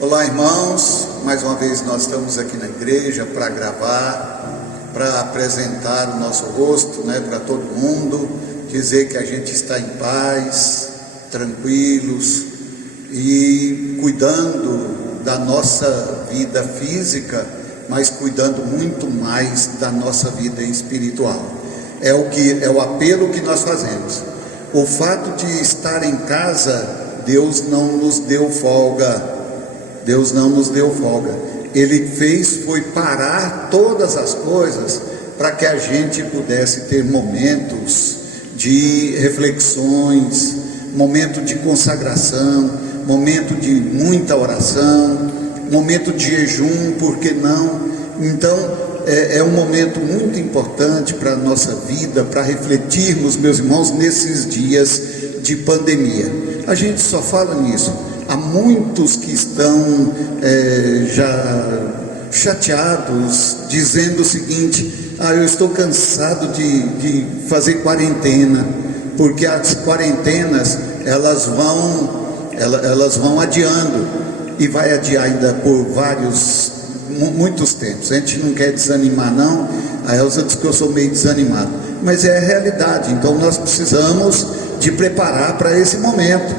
Olá, irmãos, mais uma vez nós estamos aqui na igreja para gravar, para apresentar o nosso rosto, para todo mundo, dizer que a gente está em paz, tranquilos e cuidando da nossa vida física, mas cuidando muito mais da nossa vida espiritual. É o apelo que nós fazemos. O fato de estar em casa, Deus não nos deu folga. Deus não nos deu folga. Ele foi parar todas as coisas para que a gente pudesse ter momentos de reflexões, momento de consagração, momento de muita oração, momento de jejum, por que não? Então, é um momento muito importante para a nossa vida, para refletirmos, meus irmãos, nesses dias de pandemia. A gente só fala nisso. Há muitos que estão já chateados, dizendo o seguinte: eu estou cansado de fazer quarentena, porque as quarentenas elas vão adiando, e vai adiar ainda por muitos tempos. A gente não quer desanimar não. A Elza diz que eu sou meio desanimado, mas é a realidade. Então nós precisamos de preparar para esse momento.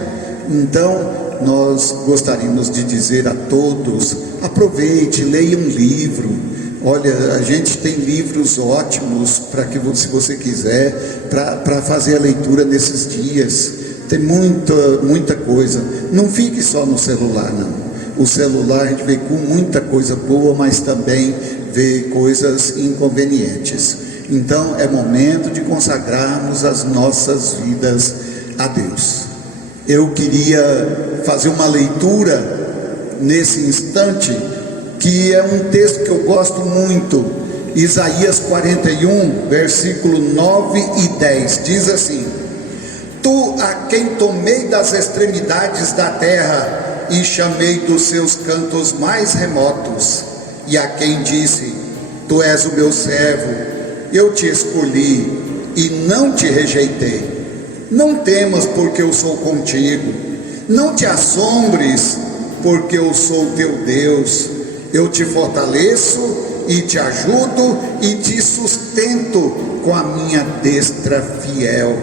Então nós gostaríamos de dizer a todos: aproveite, leia um livro. Olha, a gente tem livros ótimos para que, se você quiser, para fazer a leitura nesses dias. Tem muita coisa. Não fique só no celular, não. O celular a gente vê com muita coisa boa, mas também vê coisas inconvenientes. Então é momento de consagrarmos as nossas vidas a Deus. Eu queria fazer uma leitura nesse instante, que é um texto que eu gosto muito. Isaías 41, versículo 9 e 10, diz assim: Tu, a quem tomei das extremidades da terra e chamei dos seus cantos mais remotos, e a quem disse: Tu és o meu servo, eu te escolhi e não te rejeitei. Não temas, porque eu sou contigo. Não te assombres, porque eu sou teu Deus. Eu te fortaleço e te ajudo e te sustento com a minha destra fiel.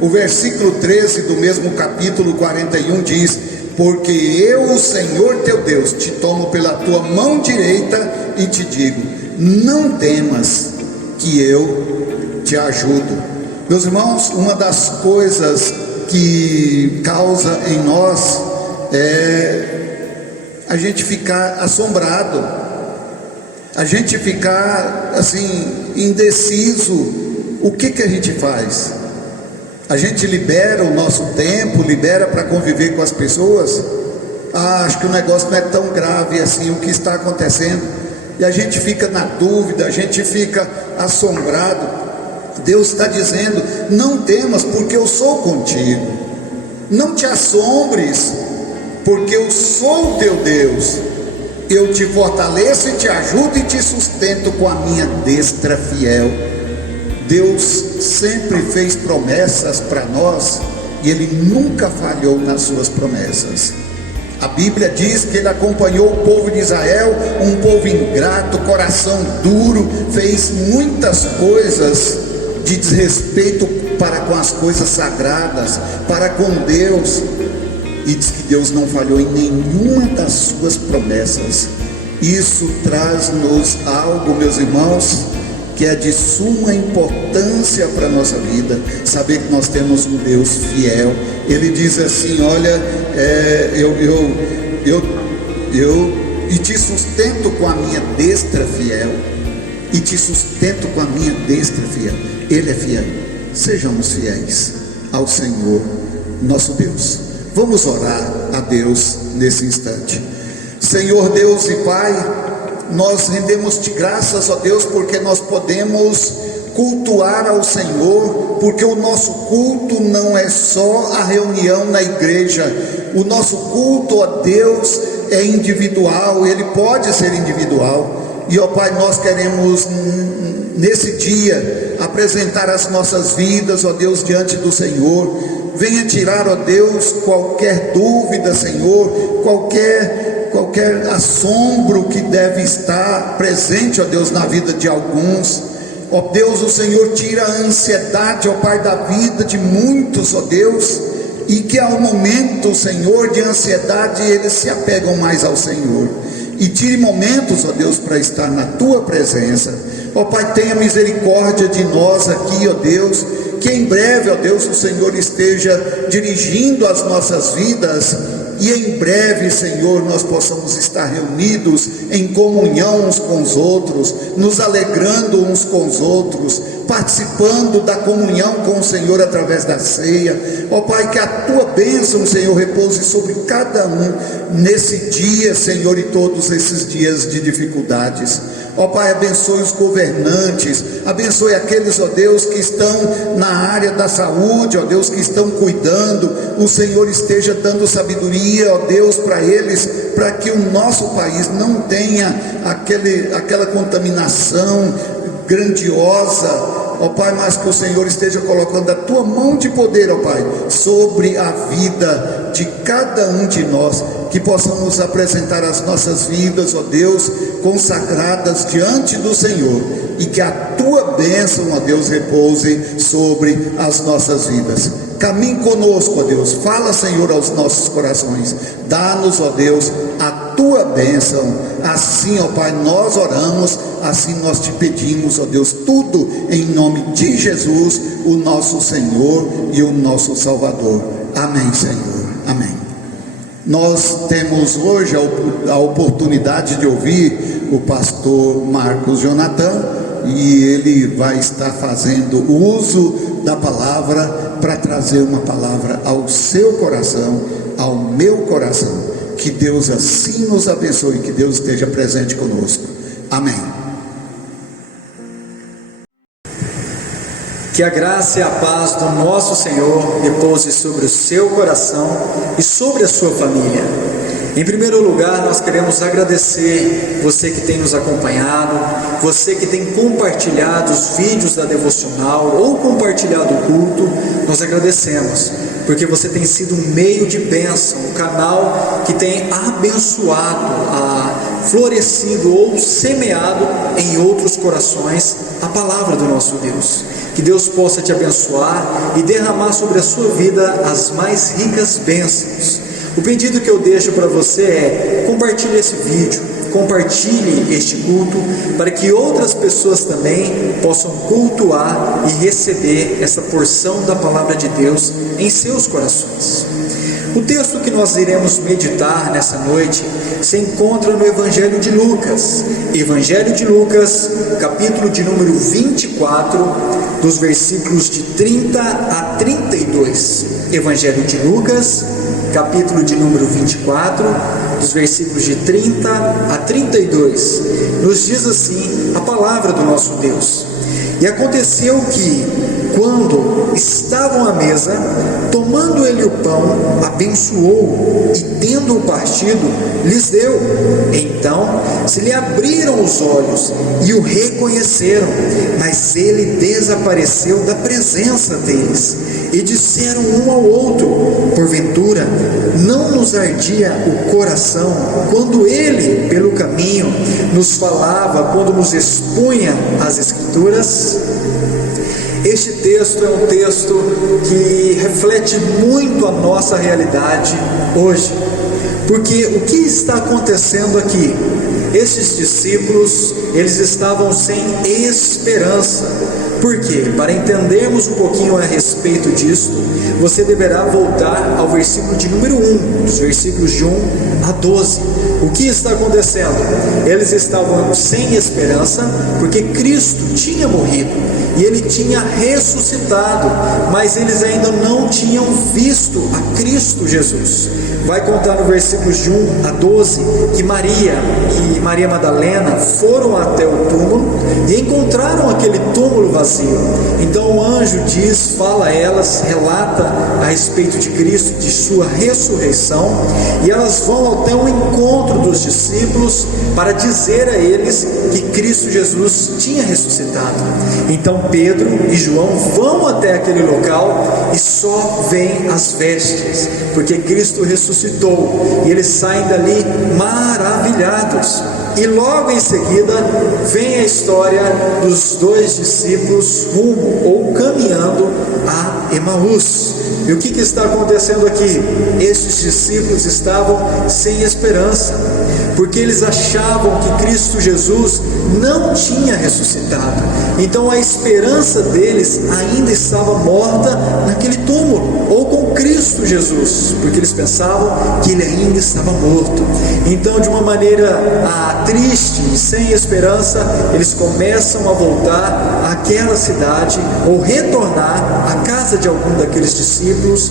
O versículo 13 do mesmo capítulo 41 diz: Porque eu, o Senhor teu Deus, te tomo pela tua mão direita e te digo: não temas, que eu te ajudo. Meus irmãos, uma das coisas que causa em nós é a gente ficar assombrado, a gente ficar assim, indeciso. O que a gente faz? A gente libera o nosso tempo, libera para conviver com as pessoas. Acho que o negócio não é tão grave assim, o que está acontecendo, e a gente fica na dúvida, a gente fica assombrado. Deus está dizendo: não temas, porque eu sou contigo. Não te assombres, porque eu sou o teu Deus. Eu te fortaleço e te ajudo e te sustento com a minha destra fiel. Deus sempre fez promessas para nós, e Ele nunca falhou nas suas promessas. A Bíblia diz que Ele acompanhou o povo de Israel, um povo ingrato, coração duro, fez muitas coisas de desrespeito para com as coisas sagradas, para com Deus, e diz que Deus não falhou em nenhuma das suas promessas. Isso traz-nos algo, meus irmãos, que é de suma importância para a nossa vida, saber que nós temos um Deus fiel. Ele diz assim: olha, e te sustento com a minha destra fiel, e te sustento com a minha destra fiel. Ele é fiel. Sejamos fiéis ao Senhor nosso Deus. Vamos orar a Deus nesse instante. Senhor Deus e Pai, nós rendemos-te graças, ó Deus, porque nós podemos cultuar ao Senhor, porque o nosso culto não é só a reunião na igreja. O nosso culto, ó Deus, é individual, ele pode ser individual. E ó Pai, nós queremos nesse dia apresentar as nossas vidas, ó Deus, diante do Senhor. Venha tirar, ó Deus, qualquer dúvida, Senhor, qualquer qualquer assombro que deve estar presente, ó Deus, na vida de alguns. Ó Deus, o Senhor tira a ansiedade, ó Pai, da vida de muitos, ó Deus, e que ao momento, Senhor, de ansiedade, eles se apegam mais ao Senhor. E tire momentos, ó Deus, para estar na Tua presença. Ó Pai, tenha misericórdia de nós aqui, ó Deus, que em breve, ó Deus, o Senhor esteja dirigindo as nossas vidas, e em breve, Senhor, nós possamos estar reunidos em comunhão uns com os outros, nos alegrando uns com os outros, participando da comunhão com o Senhor através da ceia. Ó Pai, que a Tua bênção, Senhor, repouse sobre cada um nesse dia, Senhor, e todos esses dias de dificuldades. Ó Pai, abençoe os governantes, abençoe aqueles, ó Deus, que estão na área da saúde, ó Deus, que estão cuidando. O Senhor esteja dando sabedoria, ó Deus, para eles, para que o nosso país não tenha aquela contaminação grandiosa, ó Pai, mas que o Senhor esteja colocando a Tua mão de poder, ó Pai, sobre a vida de cada um de nós, que possamos apresentar as nossas vidas, ó Deus, consagradas diante do Senhor, e que a Tua bênção, ó Deus, repouse sobre as nossas vidas. Caminhe conosco, ó Deus, fala, Senhor, aos nossos corações, dá-nos, ó Deus, a Tua bênção. Assim, ó Pai, nós oramos, assim nós te pedimos, ó Deus, tudo em nome de Jesus, o nosso Senhor e o nosso Salvador. Amém, Senhor, amém. Nós temos hoje a oportunidade de ouvir o pastor Marcos Jonathan, e ele vai estar fazendo uso da palavra para trazer uma palavra ao seu coração, ao meu coração. Que Deus assim nos abençoe, que Deus esteja presente conosco. Amém. Que a graça e a paz do nosso Senhor repouse sobre o seu coração e sobre a sua família. Em primeiro lugar, nós queremos agradecer você que tem nos acompanhado, você que tem compartilhado os vídeos da devocional ou compartilhado o culto. Nós agradecemos, porque você tem sido um meio de bênção, um canal que tem abençoado, florescido ou semeado em outros corações a palavra do nosso Deus. Que Deus possa te abençoar e derramar sobre a sua vida as mais ricas bênçãos. O pedido que eu deixo para você é: compartilhe esse vídeo, compartilhe este culto, para que outras pessoas também possam cultuar e receber essa porção da palavra de Deus em seus corações. O texto que nós iremos meditar nessa noite se encontra no Evangelho de Lucas. Evangelho de Lucas, capítulo de número 24, dos versículos de 30 a 32. Evangelho de Lucas, capítulo de número 24, dos versículos de 30 a 32. Nos diz assim a palavra do nosso Deus: E aconteceu que, quando estavam à mesa, tomando ele o pão, abençoou e, tendo-o partido, lhes deu. Então se lhe abriram os olhos e o reconheceram, mas ele desapareceu da presença deles. E disseram um ao outro: Porventura não nos ardia o coração quando ele, pelo caminho, nos falava, quando nos expunha as Escrituras? Este texto é um texto que reflete muito a nossa realidade hoje, porque o que está acontecendo aqui? Esses discípulos, eles estavam sem esperança. Por quê? Para entendermos um pouquinho a respeito disso, você deverá voltar ao versículo de número 1, dos versículos de 1 a 12. O que está acontecendo? Eles estavam sem esperança, porque Cristo tinha morrido e Ele tinha ressuscitado, mas eles ainda não tinham visto a Cristo Jesus. Vai contar no versículos de 1 a 12, que Maria e Maria Madalena foram até o túmulo e encontraram aquele túmulo vazio. Então o anjo fala a elas, relata a respeito de Cristo, de sua ressurreição, e elas vão até o encontro dos discípulos para dizer a eles que Cristo Jesus tinha ressuscitado. Então Pedro e João vão até aquele local e só veem as vestes, porque Cristo ressuscitou, e eles saem dali maravilhados. E logo em seguida vem a história dos dois discípulos rumo ou caminhando a Emaús. E o que está acontecendo aqui? Esses discípulos estavam sem esperança, porque eles achavam que Cristo Jesus não tinha ressuscitado. Então a esperança deles ainda estava morta naquele túmulo, ou com Cristo Jesus, porque eles pensavam que ele ainda estava morto. Então, de uma maneira triste e sem esperança, eles começam a voltar àquela cidade, ou retornar à casa de algum daqueles discípulos,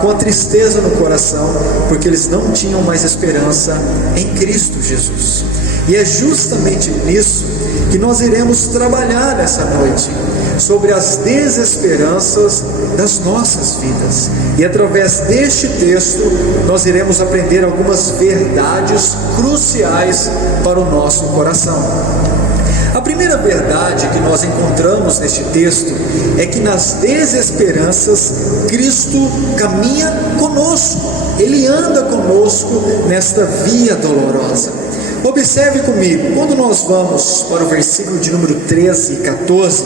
com a tristeza no coração, porque eles não tinham mais esperança em Cristo Jesus. E é justamente nisso que nós iremos trabalhar nessa noite, sobre as desesperanças das nossas vidas. E através deste texto nós iremos aprender algumas verdades cruciais para o nosso coração. A primeira verdade que nós encontramos neste texto é que nas desesperanças Cristo caminha conosco, Ele anda conosco nesta via dolorosa. Observe comigo, quando nós vamos para o versículo de número 13 e 14,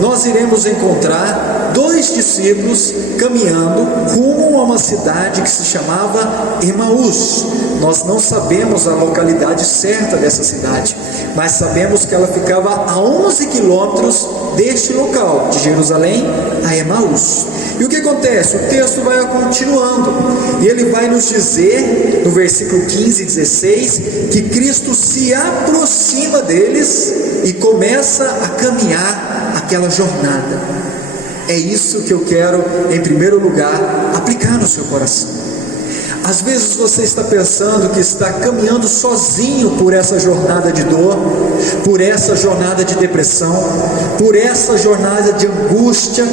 nós iremos encontrar dois discípulos caminhando rumo a uma cidade que se chamava Emaús. Nós não sabemos a localidade certa dessa cidade, mas sabemos que ela ficava a 11 quilômetros deste local, de Jerusalém a Emaús. E o que acontece? O texto vai continuando, e ele vai nos dizer, no versículo 15 e 16, que Cristo se aproxima deles e começa a caminhar aquela jornada. É isso que eu quero, em primeiro lugar, aplicar no seu coração. Às vezes você está pensando que está caminhando sozinho por essa jornada de dor, por essa jornada de depressão, por essa jornada de angústia.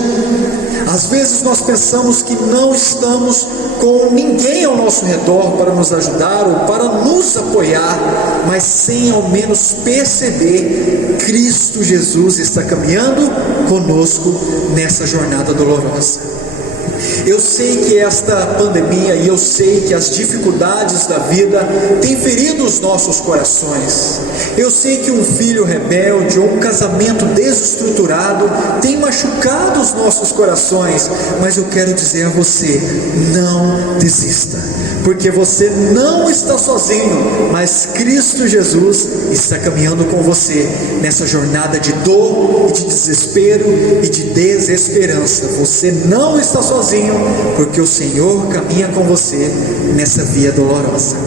Às vezes nós pensamos que não estamos com ninguém ao nosso redor para nos ajudar ou para nos apoiar, mas sem ao menos perceber, Cristo Jesus está caminhando conosco nessa jornada dolorosa. Eu sei que esta pandemia e eu sei que as dificuldades da vida têm ferido os nossos corações. Eu sei que um filho rebelde ou um casamento desestruturado tem machucado os nossos corações, mas eu quero dizer a você, não desista, porque você não está sozinho, mas Cristo Jesus está caminhando com você nessa jornada de dor e de desespero e de desesperança. Você não está sozinho, porque o Senhor caminha com você nessa via dolorosa.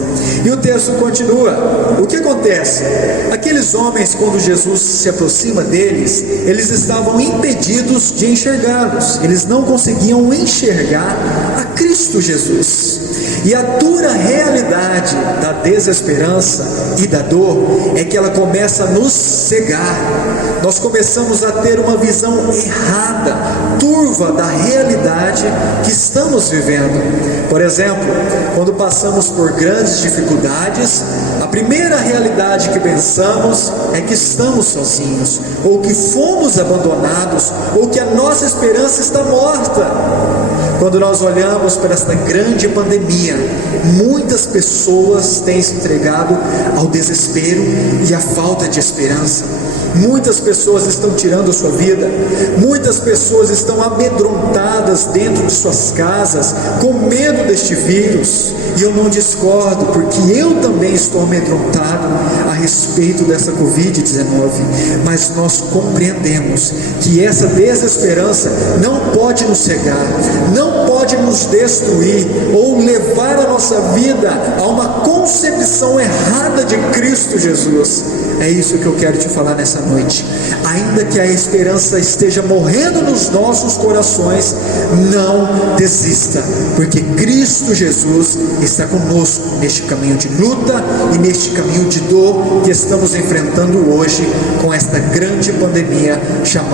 E o texto continua. O que acontece? Aqueles homens, quando Jesus se aproxima deles, eles estavam impedidos de enxergá-los. Eles não conseguiam enxergar a Cristo Jesus. E a dura realidade da desesperança e da dor é que ela começa a nos cegar. Nós começamos a ter uma visão errada, turva da realidade que estamos vivendo. Por exemplo, quando passamos por grandes dificuldades, a primeira realidade que pensamos é que estamos sozinhos, ou que fomos abandonados, ou que a nossa esperança está morta. Quando nós olhamos para esta grande pandemia, muitas pessoas têm se entregado ao desespero e à falta de esperança. Muitas pessoas estão tirando a sua vida, muitas pessoas estão amedrontadas dentro de suas casas, com medo deste vírus, e eu não discordo, porque eu também estou amedrontado a respeito dessa Covid-19, mas nós compreendemos que essa desesperança não pode nos cegar, não pode nos destruir, ou levar a nossa vida a uma concepção errada de Cristo Jesus. É isso que eu quero te falar nessa noite. Ainda que a esperança esteja morrendo nos nossos corações, não desista, porque Cristo Jesus está conosco neste caminho de luta e neste caminho de dor que estamos enfrentando hoje com esta grande pandemia chamada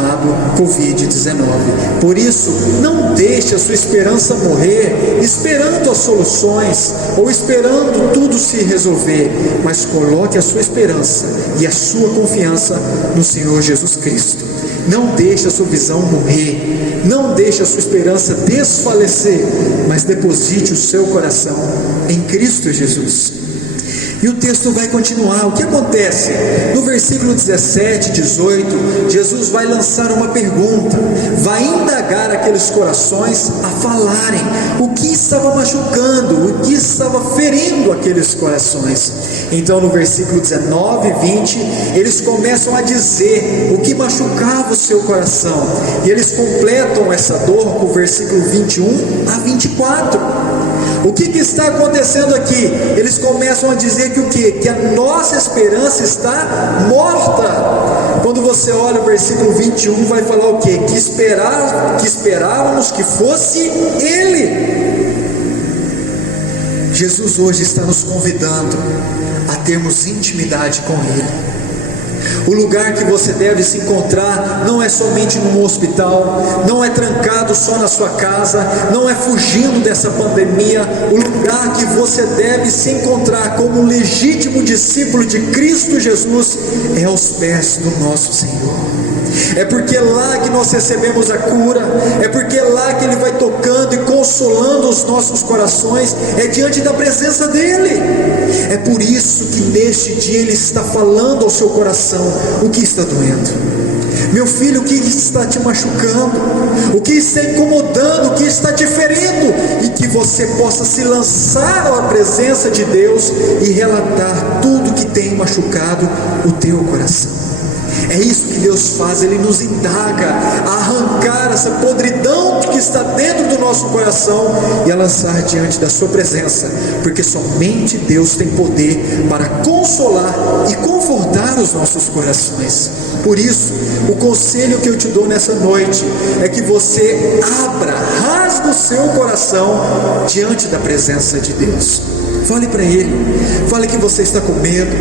Covid-19. Por isso, não deixe a sua esperança morrer esperando as soluções ou esperando tudo se resolver, mas coloque a sua esperança e a sua confiança no Senhor Jesus Cristo. Não deixe a sua visão morrer, não deixe a sua esperança desfalecer, mas deposite o seu coração em Cristo Jesus. E o texto vai continuar. O que acontece? No versículo 17, 18, Jesus vai lançar uma pergunta, vai indagar aqueles corações a falarem o que estava machucando, o que estava ferindo aqueles corações. Então no versículo 19 e 20, eles começam a dizer o que machucava o seu coração, e eles completam essa dor com o versículo 21 a 24. O que está acontecendo aqui? Eles começam a dizer que o quê? Que a nossa esperança está morta. Quando você olha o versículo 21, vai falar o quê? Que esperávamos que fosse Ele. Jesus hoje está nos convidando a termos intimidade com Ele. O lugar que você deve se encontrar não é somente num hospital, não é trancado só na sua casa, não é fugindo dessa pandemia. O lugar que você deve se encontrar como um legítimo discípulo de Cristo Jesus é aos pés do nosso Senhor. É porque é lá que nós recebemos a cura, é porque é lá que Ele vai tocando e consolando os nossos corações, é diante da presença dEle. É por isso que neste dia Ele está falando ao seu coração o que está doendo. Meu filho, o que está te machucando, o que está incomodando, o que está te ferindo, e que você possa se lançar à presença de Deus e relatar tudo que tem machucado o teu coração. É isso que Deus faz, Ele nos indaga a arrancar essa podridão que está dentro do nosso coração e a lançar diante da sua presença, porque somente Deus tem poder para consolar e confortar os nossos corações. Por isso, o conselho que eu te dou nessa noite é que você abra, rasgue o seu coração diante da presença de Deus. Fale para Ele, fale que você está com medo,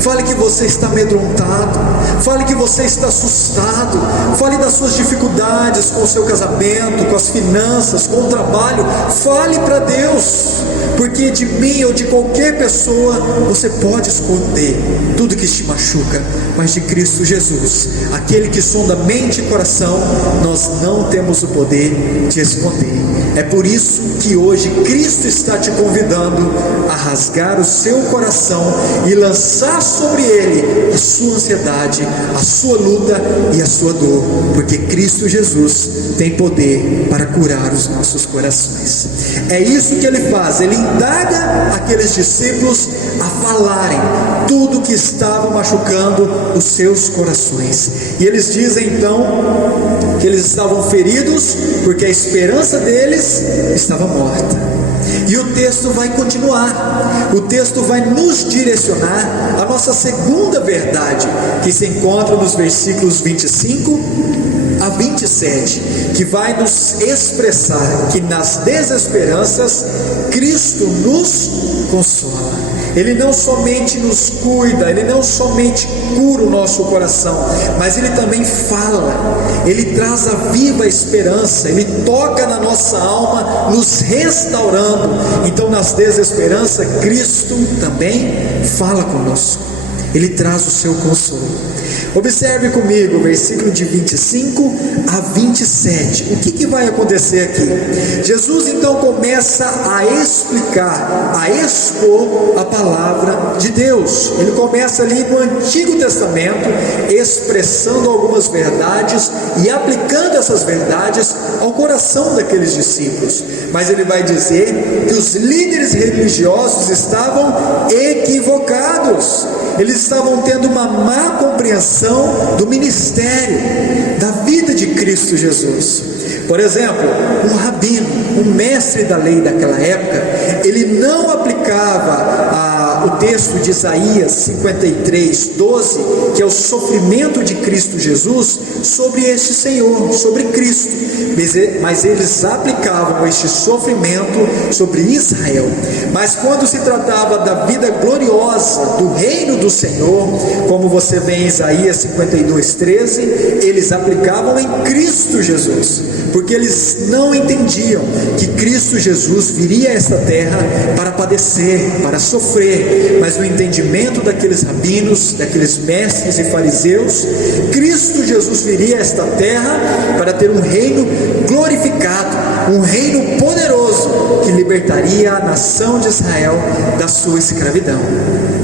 fale que você está amedrontado, fale que você está assustado, fale das suas dificuldades com o seu casamento, com as finanças, com o trabalho. Fale para Deus, porque de mim ou de qualquer pessoa você pode esconder tudo que te machuca, mas de Cristo Jesus, aquele que sonda mente e coração, nós não temos o poder de esconder. É por isso que hoje Cristo está te convidando a rasgar o seu coração e lançar sobre Ele a sua ansiedade, a sua luta e a sua dor, porque Cristo Jesus tem poder para curar os nossos corações. É isso que Ele faz, Ele indaga aqueles discípulos a falarem tudo que estava machucando os seus corações, e eles dizem então que eles estavam feridos porque a esperança deles estava morta. E o texto vai continuar, o texto vai nos direcionar à nossa segunda verdade, que se encontra nos versículos 25 a 27, que vai nos expressar que nas desesperanças Cristo nos consola. Ele não somente nos cuida, Ele não somente cura o nosso coração, mas Ele também fala, Ele traz a viva esperança, Ele toca na nossa alma, nos restaurando. Então nas desesperanças, Cristo também fala conosco, Ele traz o seu consolo. Observe comigo o versículo de 25 a 27. O que vai acontecer aqui? Jesus então começa a explicar, a expor a palavra de Deus. Ele começa ali no Antigo Testamento, expressando algumas verdades e aplicando essas verdades ao coração daqueles discípulos. Mas ele vai dizer que os líderes religiosos estavam equivocados. Eles estavam tendo uma má compreensão do ministério, da vida de Cristo Jesus. Por exemplo, um rabino, um mestre da lei daquela época, ele não aplicava o texto de Isaías 53:12, que é o sofrimento de Cristo Jesus sobre este Senhor, sobre Cristo, mas eles aplicavam este sofrimento sobre Israel. Mas quando se tratava da vida gloriosa do reino do Senhor, como você vê em Isaías 52:13, eles aplicavam em Cristo Jesus, porque eles não entendiam que Cristo Jesus viria a esta terra para padecer, para sofrer. Mas no entendimento daqueles rabinos, daqueles mestres e fariseus, Cristo Jesus viria a esta terra para ter um reino glorificado, um reino poderoso que libertaria a nação de Israel da sua escravidão.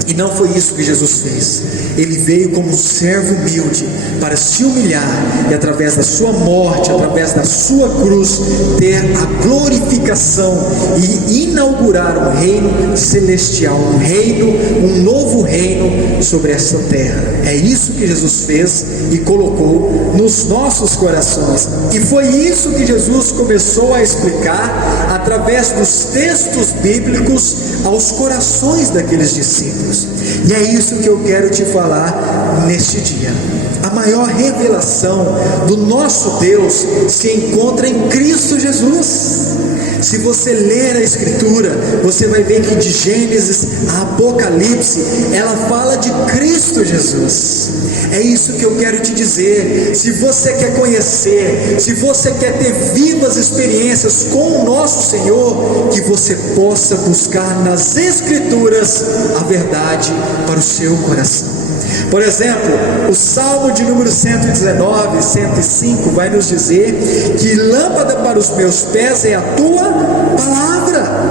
E não foi isso que Jesus fez. Ele veio como um servo humilde para se humilhar e através da sua morte, através da sua cruz, ter a glorificação e inaugurar um reino celestial, um novo reino sobre essa terra. É isso que Jesus fez e colocou nos nossos corações. E foi isso que Jesus começou a explicar através dos textos bíblicos aos corações daqueles discípulos. E é isso que eu quero te falar neste dia. A maior revelação do nosso Deus se encontra em Cristo Jesus. Se você ler a Escritura, você vai ver que de Gênesis a Apocalipse, ela fala de Cristo Jesus. É isso que eu quero te dizer. Se você quer conhecer, se você quer ter vivas experiências com o nosso Senhor, que você possa buscar nas Escrituras a verdade para o seu coração. Por exemplo, o Salmo de número 119, 105 vai nos dizer que lâmpada para os meus pés é a tua palavra.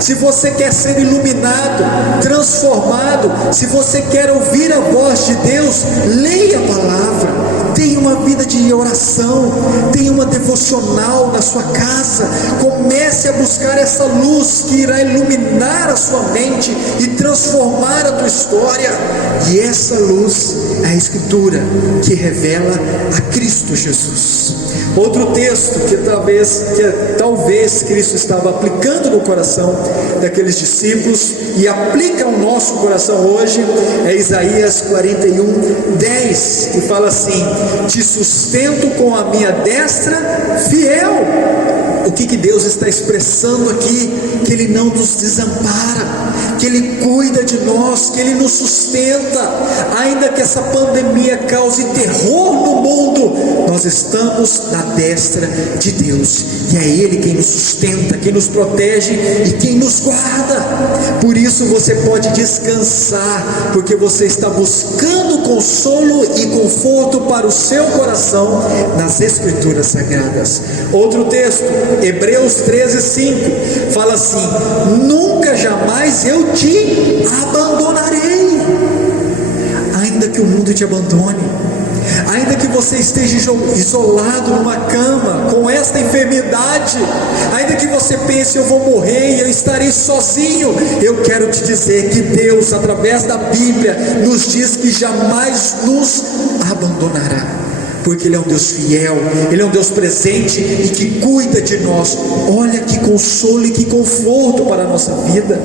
Se você quer ser iluminado, transformado, se você quer ouvir a voz de Deus, leia a palavra. Tenha uma vida de oração, tenha uma devocional na sua casa. Comece a buscar essa luz que irá iluminar a sua mente e transformar a tua história. E essa luz é a Escritura que revela a Cristo Jesus. Outro texto que talvez Cristo estava aplicando no coração daqueles discípulos e aplica ao nosso coração hoje é Isaías 41:10, que fala assim: te sustento com a minha destra fiel. O que Deus está expressando aqui? Que Ele não nos desampara, que Ele cuida de nós, que Ele nos sustenta. Ainda que essa pandemia cause terror no mundo, nós estamos na destra de Deus, e é Ele quem nos sustenta, quem nos protege e quem nos guarda. Por isso você pode descansar, porque você está buscando consolo e conforto para o seu coração nas Escrituras Sagradas. Outro texto, Hebreus 13:5, fala assim: nunca jamais eu te abandonarei. Ainda que o mundo te abandone, ainda que você esteja isolado numa cama com esta enfermidade, ainda que você pense eu vou morrer e eu estarei sozinho, eu quero te dizer que Deus, através da Bíblia, nos diz que jamais nos abandonará, porque Ele é um Deus fiel, Ele é um Deus presente e que cuida de nós. Olha que consolo e que conforto para a nossa vida.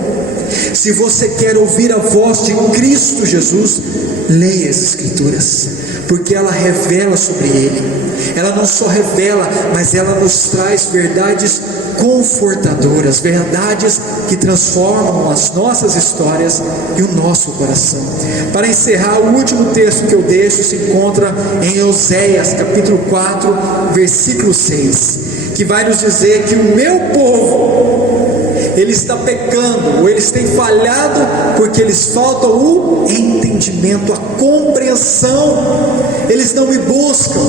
Se você quer ouvir a voz de Cristo Jesus, leia as Escrituras, porque ela revela sobre Ele. Ela não só revela, mas ela nos traz verdades confortadoras, verdades que transformam as nossas histórias e o nosso coração. Para encerrar, o último texto que eu deixo se encontra em Oséias capítulo 4, versículo 6, que vai nos dizer que o meu povo, ele está pecando, ou eles têm falhado, porque eles faltam o entendimento, a compreensão. Eles não me buscam,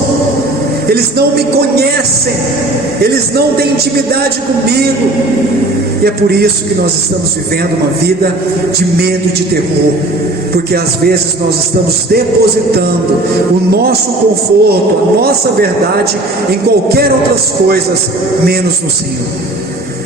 eles não me conhecem, eles não têm intimidade comigo. E é por isso que nós estamos vivendo uma vida de medo e de terror, porque às vezes nós estamos depositando o nosso conforto, a nossa verdade em qualquer outras coisas, menos no Senhor.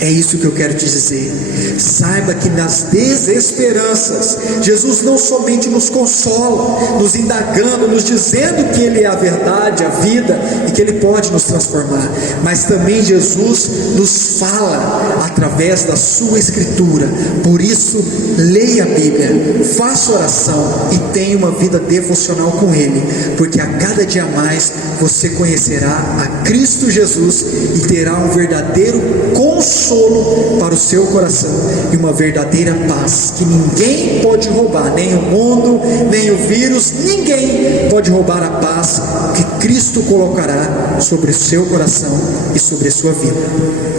É isso que eu quero te dizer. Saiba que nas desesperanças, Jesus não somente nos consola, nos indagando, nos dizendo que Ele é a verdade, a vida e que Ele pode nos transformar, mas também Jesus nos fala através da sua Escritura. Por isso, leia a Bíblia, faça oração e tenha uma vida devocional com Ele, porque a cada dia mais você conhecerá a Cristo Jesus e terá um verdadeiro consolo para o seu coração e uma verdadeira paz que ninguém pode roubar, nem o mundo, nem o vírus, ninguém pode roubar a paz que Cristo colocará sobre o seu coração e sobre a sua vida.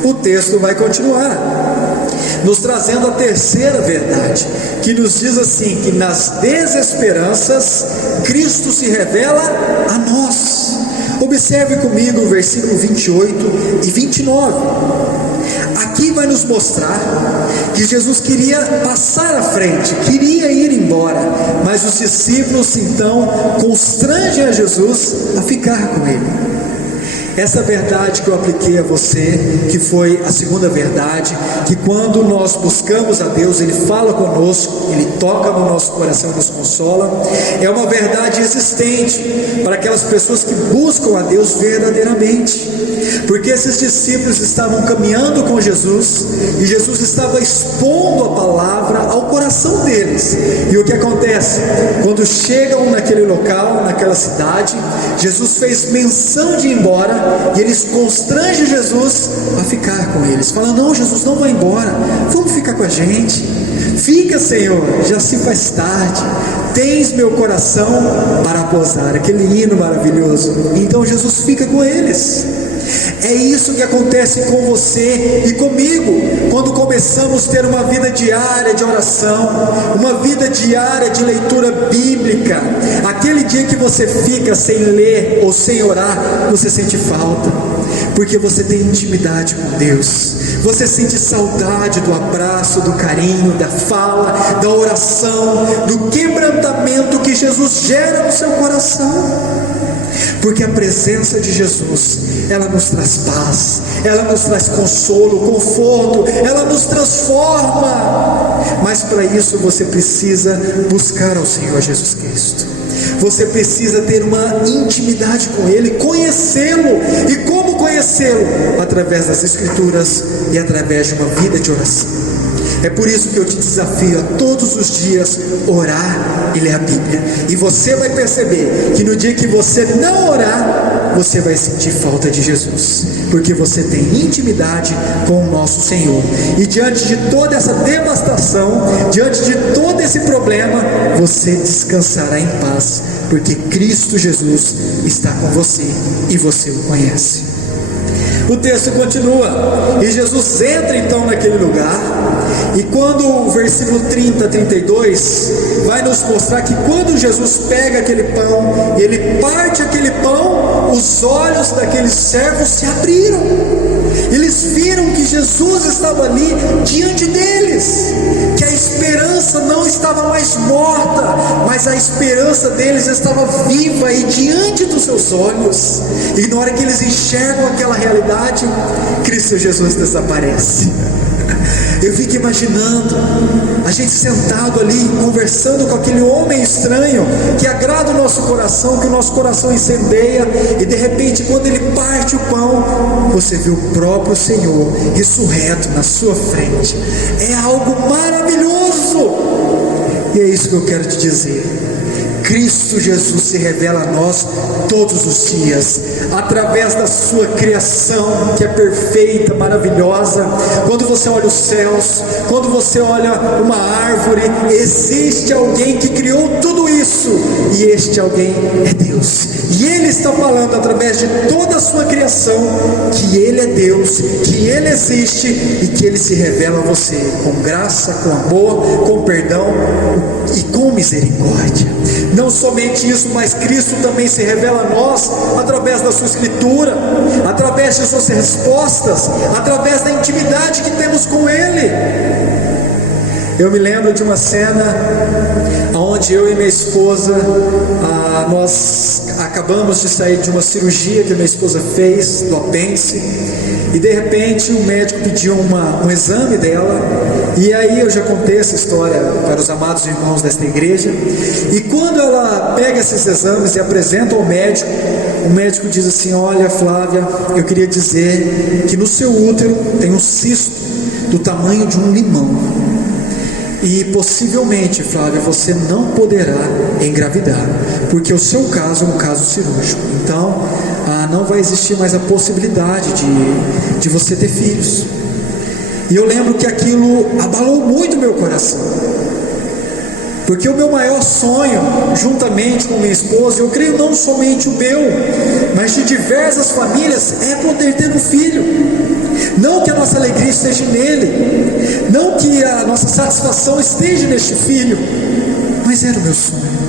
O texto vai continuar nos trazendo a terceira verdade, que nos diz assim, que nas desesperanças Cristo se revela a nós. Observe comigo o versículo 28 e 29. Aqui vai nos mostrar que Jesus queria passar à frente, queria ir embora, mas os discípulos então constrangem a Jesus a ficar com ele. Essa verdade que eu apliquei a você, que foi a segunda verdade, que quando nós buscamos a Deus, Ele fala conosco, Ele toca no nosso coração e nos consola, é uma verdade existente para aquelas pessoas que buscam a Deus verdadeiramente, porque esses discípulos estavam caminhando com Jesus, e Jesus estava expondo a palavra ao coração deles, e o que acontece? Quando chegam naquele local, naquela cidade, Jesus fez menção de ir embora, e eles constrangem Jesus a ficar com eles, falando: não, Jesus, não vai embora, vamos ficar com a gente, fica, Senhor, já se faz tarde, tens meu coração para posar. Aquele hino maravilhoso. Então Jesus fica com eles. É isso que acontece com você e comigo, quando começamos a ter uma vida diária de oração, uma vida diária de leitura bíblica. Aquele dia que você fica sem ler ou sem orar, você sente falta, porque você tem intimidade com Deus, você sente saudade do abraço, do carinho, da fala, da oração, do quebrantamento que Jesus gera no seu coração. Porque a presença de Jesus, ela nos traz paz, ela nos traz consolo, conforto, ela nos transforma. Mas para isso você precisa buscar ao Senhor Jesus Cristo. Você precisa ter uma intimidade com Ele, conhecê-lo. E como conhecê-lo? Através das Escrituras e através de uma vida de oração. É por isso que eu te desafio a todos os dias orar e ler a Bíblia. E você vai perceber que no dia que você não orar, você vai sentir falta de Jesus, porque você tem intimidade com o nosso Senhor. E diante de toda essa devastação, diante de todo esse problema, você descansará em paz, porque Cristo Jesus está com você e você o conhece. O texto continua, e Jesus entra então naquele lugar, e quando o versículo 30, 32, vai nos mostrar que quando Jesus pega aquele pão, e ele parte aquele pão, os olhos daqueles servos se abriram, eles viram que Jesus estava ali diante deles, que a esperança não estava mais morta, mas a esperança deles estava viva e diante dos seus olhos. E na hora que eles enxergam aquela realidade, Cristo Jesus desaparece. Eu fico imaginando a gente sentado ali, conversando com aquele homem estranho, que agrada o nosso coração, que o nosso coração incendeia, e de repente quando ele parte o pão, você vê o próprio Senhor ressurreto na sua frente. É algo maravilhoso, e é isso que eu quero te dizer. Cristo Jesus se revela a nós todos os dias, através da sua criação, que é perfeita, maravilhosa. Quando você olha os céus, quando você olha uma árvore, existe alguém que criou tudo isso, e este alguém é Deus, e Ele está falando através de toda a sua criação, que Ele é Deus, que Ele existe, e que Ele se revela a você, com graça, com amor, com perdão e com misericórdia. Não somente isso, mas Cristo também se revela a nós através da sua Escritura, através de suas respostas, através da intimidade que temos com Ele. Eu me lembro de uma cena onde eu e minha esposa, nós acabamos de sair de uma cirurgia que minha esposa fez do apêndice, e de repente o médico pediu um exame dela, e aí eu já contei essa história para os amados irmãos desta igreja. E quando ela pega esses exames e apresenta ao médico, o médico diz assim: olha, Flávia, eu queria dizer que no seu útero tem um cisto do tamanho de um limão, e possivelmente, Flávia, você não poderá engravidar, porque o seu caso é um caso cirúrgico. Então não vai existir mais a possibilidade de você ter filhos. E eu lembro que aquilo abalou muito meu coração, porque o meu maior sonho, juntamente com minha esposa, eu creio não somente o meu, mas de diversas famílias, é poder ter um filho. Não que a nossa alegria esteja nele, não que a nossa satisfação esteja neste filho, mas era o meu sonho.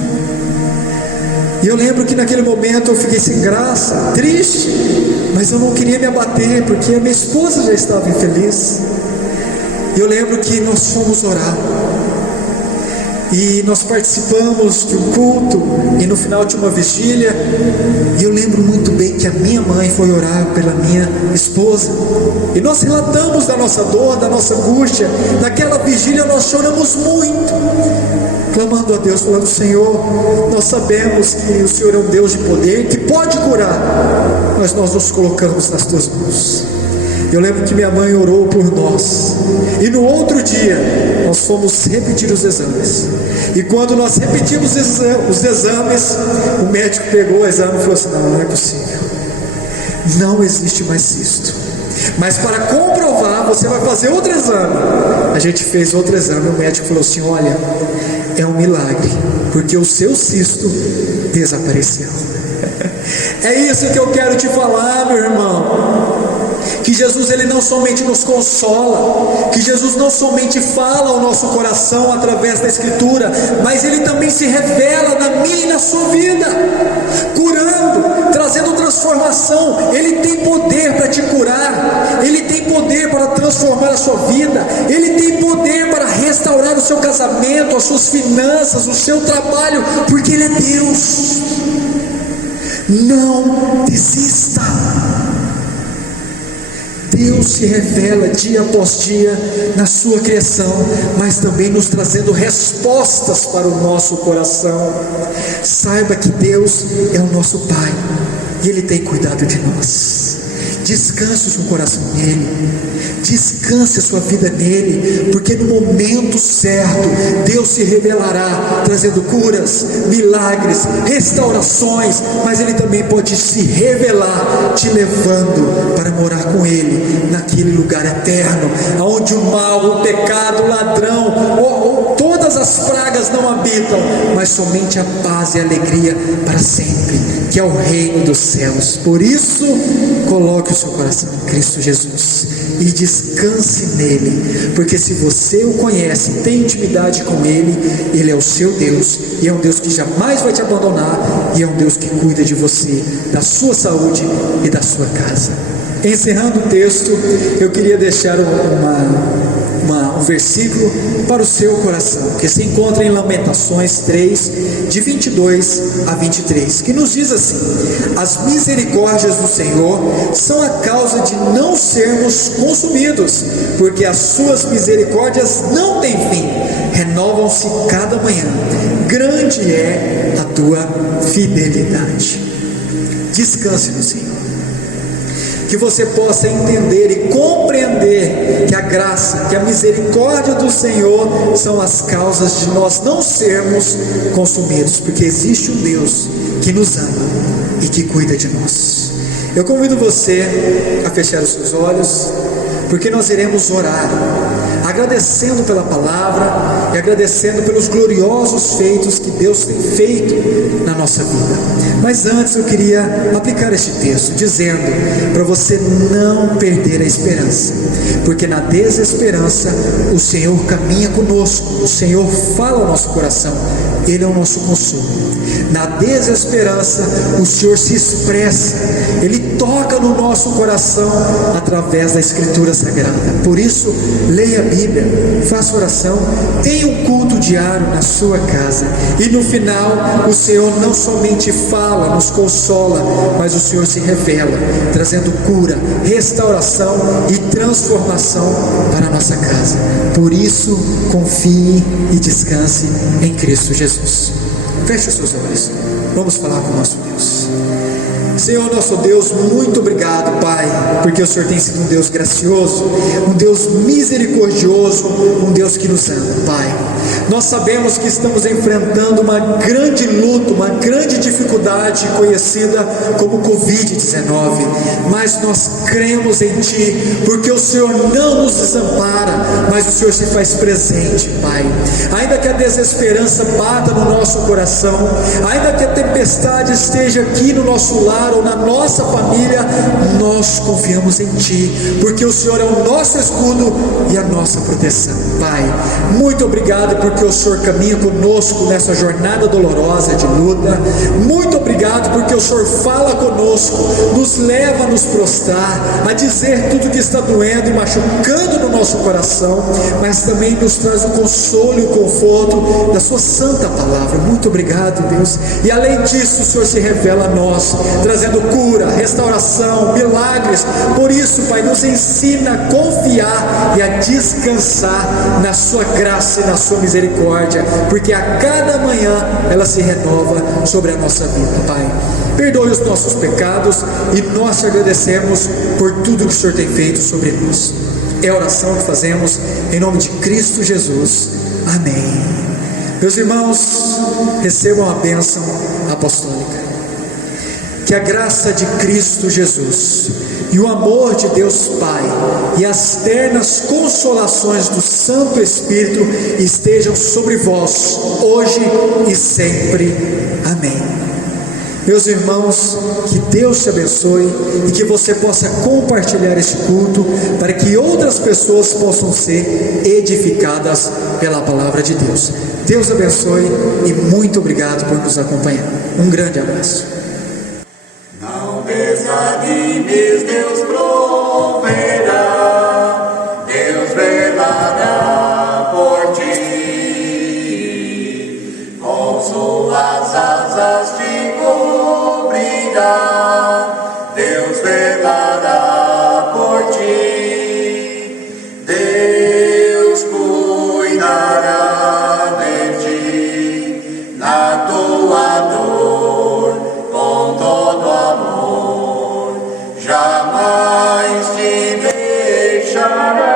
E eu lembro que naquele momento eu fiquei sem graça, triste, mas eu não queria me abater, porque a minha esposa já estava infeliz. E eu lembro que nós fomos orar, e nós participamos de um culto, e no final de uma vigília, e eu lembro muito bem que a minha mãe foi orar pela minha esposa, e nós relatamos da nossa dor, da nossa angústia. Naquela vigília nós choramos muito, clamando a Deus, falando: Senhor, nós sabemos que o Senhor é um Deus de poder, que pode curar, mas nós nos colocamos nas tuas mãos. Eu lembro que minha mãe orou por nós, e no outro dia nós fomos repetir os exames, e quando nós repetimos os exames, o médico pegou o exame e falou assim: não é possível, não existe mais cisto, mas para comprovar você vai fazer outro exame. A gente fez outro exame, o médico falou assim: olha, é um milagre, porque o seu cisto desapareceu. É isso que eu quero te falar, meu irmão, que Jesus, ele não somente nos consola, que Jesus não somente fala ao nosso coração através da Escritura, mas ele também se revela na minha e na sua vida, curando, trazendo transformação. Ele tem poder para te curar, ele tem poder para transformar a sua vida, ele tem poder para restaurar o seu casamento, as suas finanças, o seu trabalho, porque ele é Deus. Não desista. Deus se revela dia após dia na sua criação, mas também nos trazendo respostas para o nosso coração. Saiba que Deus é o nosso Pai, e Ele tem cuidado de nós. Descanse o seu coração nele, descanse a sua vida nele, porque no momento certo Deus se revelará, trazendo curas, milagres, restaurações, mas ele também pode se revelar, te levando para morar com ele, naquele lugar eterno, onde o mal, o pecado, o ladrão, todas as pragas não habitam, mas somente a paz e a alegria para sempre, que é o reino dos céus. Por isso, coloque o seu coração em Cristo Jesus e descanse nele, porque se você o conhece, tem intimidade com ele, ele é o seu Deus, e é um Deus que jamais vai te abandonar, e é um Deus que cuida de você, da sua saúde e da sua casa. Encerrando o texto, eu queria deixar um versículo para o seu coração, que se encontra em Lamentações 3, de 22 a 23, que nos diz assim: as misericórdias do Senhor são a causa de não sermos consumidos, porque as suas misericórdias não têm fim, renovam-se cada manhã, grande é a tua fidelidade. Descanse no Senhor, que você possa entender e compreender que a graça, que a misericórdia do Senhor são as causas de nós não sermos consumidos, porque existe um Deus que nos ama e que cuida de nós. Eu convido você a fechar os seus olhos, porque nós iremos orar, agradecendo pela palavra e agradecendo pelos gloriosos feitos que Deus tem feito na nossa vida. Mas antes eu queria aplicar este texto, dizendo para você não perder a esperança, porque na desesperança o Senhor caminha conosco, o Senhor fala ao nosso coração, Ele é o nosso consolo. Na desesperança o Senhor se expressa, Ele toca no nosso coração através da Escritura Sagrada. Por isso, leia a Bíblia, faça oração, tenha um culto de diário na sua casa. E no final, o Senhor não somente fala, nos consola, mas o Senhor se revela, trazendo cura, restauração e transformação para a nossa casa. Por isso, confie e descanse em Cristo Jesus. Feche os seus olhos, vamos falar com o nosso Deus. Senhor nosso Deus, muito obrigado, Pai, porque o Senhor tem sido um Deus gracioso, um Deus misericordioso, um Deus que nos ama, Pai. Nós sabemos que estamos enfrentando uma grande luta, uma grande dificuldade conhecida como Covid-19, mas nós cremos em Ti, porque o Senhor não nos desampara, mas o Senhor se faz presente, Pai. Ainda que a desesperança bata no nosso coração, ainda que a tempestade esteja aqui no nosso lar ou na nossa família, nós confiamos em Ti, porque o Senhor é o nosso escudo e a nossa proteção, Pai. Muito obrigado porque o Senhor caminha conosco nessa jornada dolorosa de luta. Muito obrigado porque o Senhor fala conosco, nos leva a nos prostrar, a dizer tudo que está doendo e machucando no nosso coração, mas também nos traz o consolo e o conforto da sua santa palavra. Muito obrigado, Deus. E além disso, o Senhor se revela a nós, trazendo cura, restauração, milagres. Por isso, Pai, nos ensina a confiar e a descansar na sua graça e na sua misericórdia, porque a cada manhã ela se renova sobre a nossa vida, Pai. Perdoe os nossos pecados e nós te agradecemos por tudo que o Senhor tem feito sobre nós. É a oração que fazemos em nome de Cristo Jesus. Amém. Meus irmãos, recebam a bênção apostólica. Que a graça de Cristo Jesus e o amor de Deus Pai e as ternas consolações do Santo Espírito estejam sobre vós, hoje e sempre. Amém. Meus irmãos, que Deus te abençoe e que você possa compartilhar este culto para que outras pessoas possam ser edificadas pela palavra de Deus. Deus abençoe e muito obrigado por nos acompanhar. Um grande abraço. Não desanimes, Deus proverá, Deus velará por ti, com suas asas te cobrirá, Deus velará por ti, Deus cuidará de ti, na tua dor, com todo amor, jamais te deixará,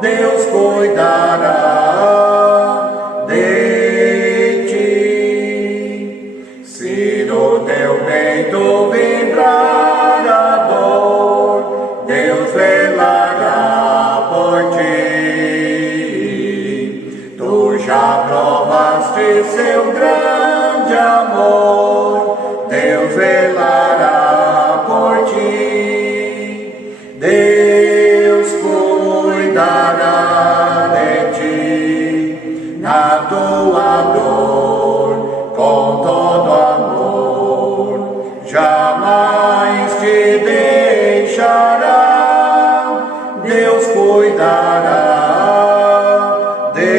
Deus cuidará de ti. Se no teu peito vibrar a dor, Deus velará por ti. Tu já provaste seu grande amor, Deus velará por ti, Deus cuidará de ti, na tua dor, com todo amor, jamais te deixará, Deus cuidará de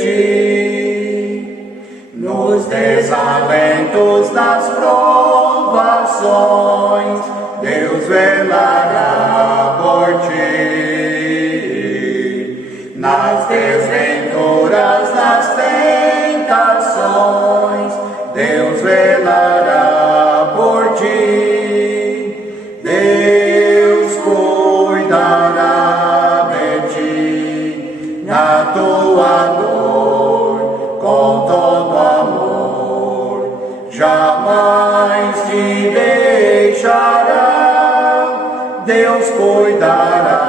ti. Nos desalentos das provações, Deus velará por ti. Nas desventuras, nas tentações, Deus velará por ti. Deus cuidará de ti, na tua dor, com todo amor, jamais te deixará, Deus cuidará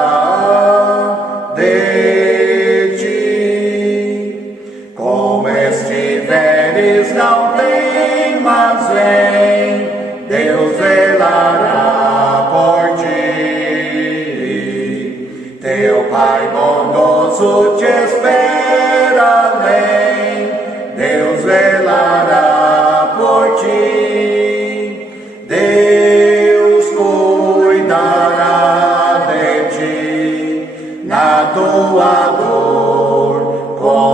de ti. Como estiveres, não temas, vem, Deus velará por ti. Teu Pai bondoso te espera além, Deus velará por ti. Deus cuidará de ti, na tua dor, com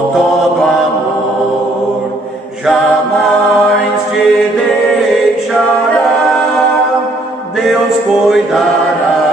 Deus cuidará.